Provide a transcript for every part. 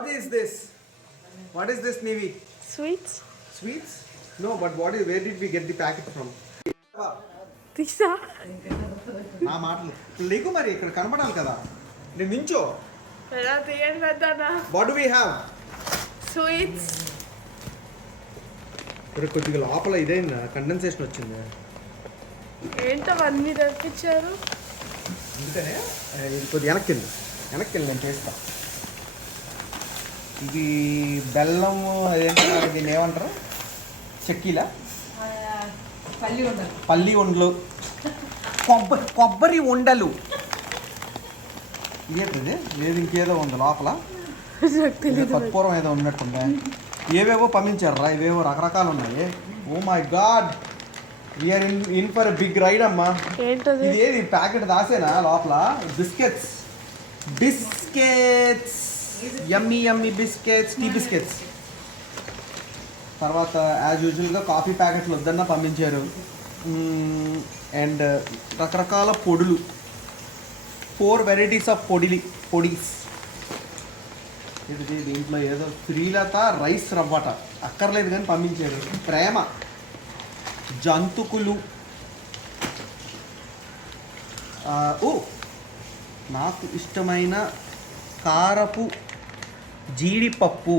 What is this? What is this, Nivi? Sweets? Sweets? No, but what is? Where did we get the packet from? తీసా నా మాటలు లేకు మరి ఇక్కడ కనపడాలి కదా నేను నించో. ఎలా తీయండి పెద్దనా. What do we have? Sweets. ఇక్కడ కొద్దిగా లోపల ఇదైందా కండెన్సేషన్ వచ్చింది. ఏంటో అన్నీ తెప్పించారు. అందుకనే ఇది కొద్దిగా వెనక్కి వెళ్ళి నేను చేస్తా. ఇది బెల్లం ఏంటంటే దీన్ని ఏమంటారు, చెక్కీలా, పల్లి ఉండలు, కొబ్బరి ఉండలు. ఇదేంటిది లేదు ఇంకేదో ఉంది లోపల, కర్పూరం ఏదో ఉన్నట్టుందా. ఏవేవో పంపించారు రా, ఇవేవో రకరకాలు ఉన్నాయి. Oh my God, we are in for big ride అమ్మా. ఇది ఏది ప్యాకెట్ దాసేనా లోపల? Biscuits yummy biscuits, tea biscuits. తర్వాత యాజ్ యూజువల్గా కాఫీ ప్యాకెట్లు వద్దన్నా పంపించారు. అండ్ రకరకాల పొడులు, 4 వెరైటీస్ ఆఫ్ పొడీస్. ఇది దీంట్లో ఏదో శ్రీలత రైస్ రవ్వట అక్కర్లేదు కానీ పంపించారు. ప్రేమ జంతుకులు. ఓ నాకు ఇష్టమైన కారపు జీడిపప్పు.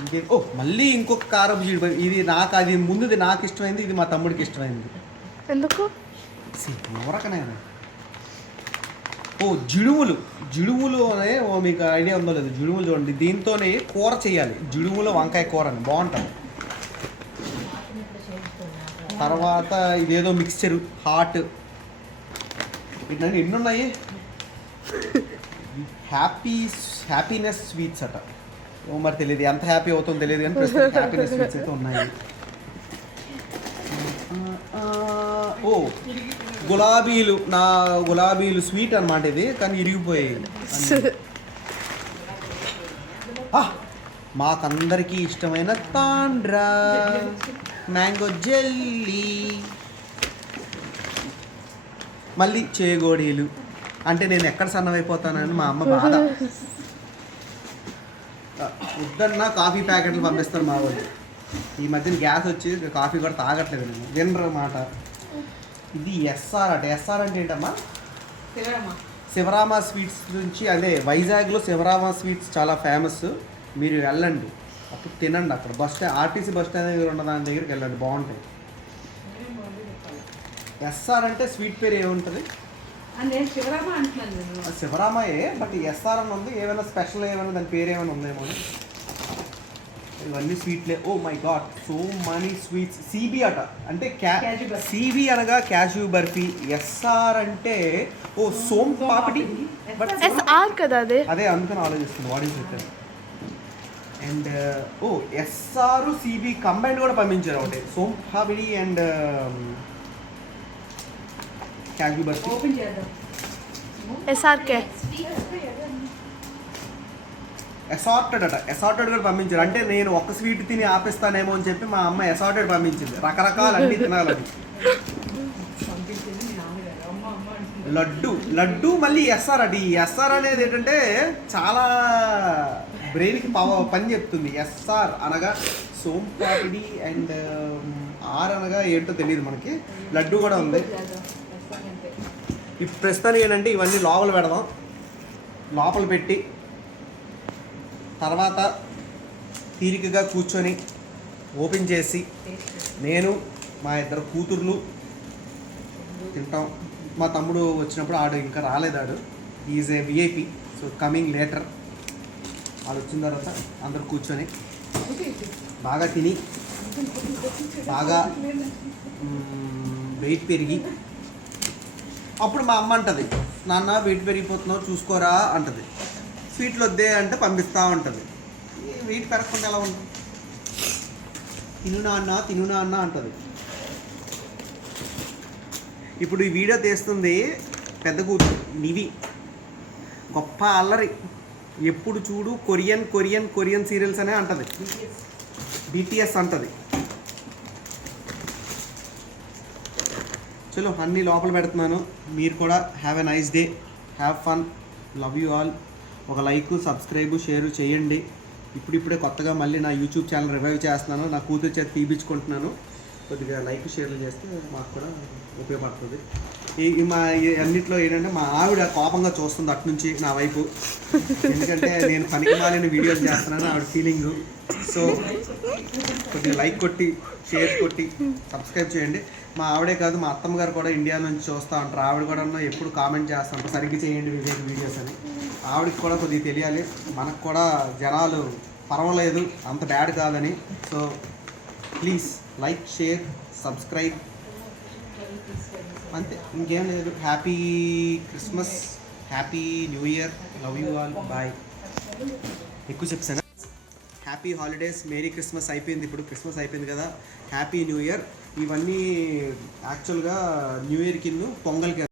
ఇంకే ఓ మళ్ళీ ఇంకొక కారపు జీడిపప్పు. ఇది నాకు, అది ముందుది నాకు ఇష్టమైంది, ఇది మా తమ్ముడికి ఇష్టమైంది. ఎందుకు నవరకనే. ఓ జిడుములు అనే, ఓ మీకు ఐడియా ఉందో లేదు, జిడుములు చూడండి. దీంతోనే కూర చేయాలి, జిడుములో వంకాయ కూర అని, బాగుంటుంది. తర్వాత ఇదేదో మిక్స్చరు హాట్. వీటిని ఎన్నున్నాయి. హ్యాపీనెస్ స్వీట్స్ అట. ఓ మరి తెలియదు ఎంత హ్యాపీ అవుతుందో తెలియదు కానీ ప్రస్తుతం హ్యాపీనెస్ స్వీట్స్ అయితే ఉన్నాయి. ఓ గులాబీలు స్వీట్ అన్నమాట ఇది, కానీ ఇరిగిపోయాయి. మాకందరికీ ఇష్టమైన తాండ్రా మ్యాంగో జెల్లీ. మళ్ళీ చేగోడీలు. అంటే నేను ఎక్కడ సన్నమైపోతానని మా అమ్మ బాధ. వద్దన్నా కాఫీ ప్యాకెట్లు పంపిస్తారు మా వాళ్ళు. ఈ మధ్యన గ్యాస్ వచ్చి కాఫీ కూడా తాగట్లేదు నేను, వినరు మాట. ఇది ఎస్ఆర్ అట. ఎస్ఆర్ అంటే ఏంటమ్మా? శివరామ స్వీట్స్ నుంచి, అదే వైజాగ్లో శివరామ స్వీట్స్ చాలా ఫేమస్. మీరు వెళ్ళండి, అప్పుడు తినండి. అక్కడ bus stand, RTC bus stand దగ్గర ఉన్న దాని దగ్గరికి వెళ్ళండి, బాగుంటాయి. ఎస్ఆర్ అంటే స్వీట్ పేరు ఏముంటుంది? శివరామయే, బట్ ఎస్ఆర్ అని ఉంది. ఏమైనా స్పెషల్ ఏమైనా దాని పేరు ఏమైనా ఉందేమో. ఇవన్నీ స్వీట్లే. Oh my God, so many sweets. Sibi అట అంటే సిబి అనగా క్యాష్యూ బర్ఫీ. ఎస్ఆర్ అంటే ఓ సోమ్ పాపిడి. బట్ కదా అదే అందుకని ఆలోచిస్తుంది వాట్ ఈస్ ఇట్. అండ్ ఓ ఎస్ఆర్ సిబి కంబైండ్ కూడా పంపించారు ఒకటి, soan papdi and cashew barfi. SRK assorted అట. అసార్టెడ్ కూడా పంపించారు. అంటే నేను ఒక స్వీట్ తిని ఆపిస్తానేమో అని చెప్పి మా అమ్మ అసార్టెడ్ పంపించింది, రకరకాలు అన్నీ తినాలని. లడ్డు మళ్ళీ ఎస్ఆర్ అట. ఈ ఎస్ఆర్ అనేది ఏంటంటే చాలా బ్రెయిన్కి పని చెప్తుంది. ఎస్ఆర్ అనగా సోంపాపిడి అండ్ ఆర్ అనగా ఏంటో తెలియదు మనకి. లడ్డు కూడా ఉంది. ఇప్పుడు ప్రస్తుతానికి ఏంటంటే ఇవన్నీ లోపల పెడదాం. లోపల పెట్టి తర్వాత తీరికగా కూర్చొని ఓపెన్ చేసి నేను మా 2 కూతుర్లు తింటాం. మా తమ్ముడు వచ్చినప్పుడు ఆడు ఇంకా రాలేదాడు, is a VIP, so coming later. ఆడు వచ్చిన తర్వాత అందరు కూర్చొని బాగా తిని బాగా వెయిట్ పెరిగి, అప్పుడు మా అమ్మ అంటుంది, నాన్న వెయిట్ పెరిగిపోతున్నావు చూసుకోరా అంటుంది. స్వీట్లు వద్దే అంటే పంపిస్తూ ఉంటుంది. వెయిట్ పెరగకుండా ఎలా ఉంటుంది? తిను నాన్న అంటుంది. ఇప్పుడు ఈ వీడియో తీస్తుంది పెద్ద కూతురు నివి. గొప్ప అల్లరి, ఎప్పుడు చూడు కొరియన్ సీరియల్స్ అనే అంటుంది, బిటిఎస్ అంటుంది. చలో అన్నీ లోపల పెడుతున్నాను. మీరు కూడా have a nice day, have fun, love you all. ఒక లైక్, సబ్స్క్రైబ్, షేర్ చేయండి. ఇప్పుడిప్పుడే కొత్తగా మళ్ళీ నా యూట్యూబ్ ఛానల్ రివైవ్ చేస్తున్నాను. నా కూతురు చేతి తీపించుకుంటున్నాను. కొద్దిగా లైక్, షేర్లు చేస్తే మాకు కూడా ఉపయోగపడుతుంది. ఈ అన్నిట్లో ఏంటంటే మా ఆవిడ కోపంగా చూస్తుంది అట్నుంచి నా వైపు. ఎందుకంటే నేను పనికి మాలిన వీడియోలు చేస్తున్నాను ఆవిడ ఫీలింగు. సో కొద్దిగా లైక్ కొట్టి, షేర్ కొట్టి, సబ్స్క్రైబ్ చేయండి. మా ఆవిడే కాదు, మా అత్తమ్మ గారు కూడా ఇండియా నుంచి చూస్తూ ఉంటారు. ఆవిడ కూడా ఎప్పుడు కామెంట్ చేస్తూ ఉంటారు, సరిగ్గా చేయండి వీడియోస్ అని. ఆవిడకి కూడా కొద్దిగా తెలియాలి, మనకు కూడా జనాలు పర్వాలేదు, అంత బ్యాడ్ కాదని. So please like, share, subscribe, అంతే, ఇంకేం లేదు. Happy Christmas, happy new year, love you all, bye. ఎక్కువ చెప్తాను. హ్యాపీ హాలిడేస్, మేరీ క్రిస్మస్ అయిపోయింది. ఇప్పుడు క్రిస్మస్ అయిపోయింది కదా, హ్యాపీ న్యూ ఇయర్. ఇవన్నీ యాక్చువల్గా న్యూ ఇయర్ కింద పొంగల్కి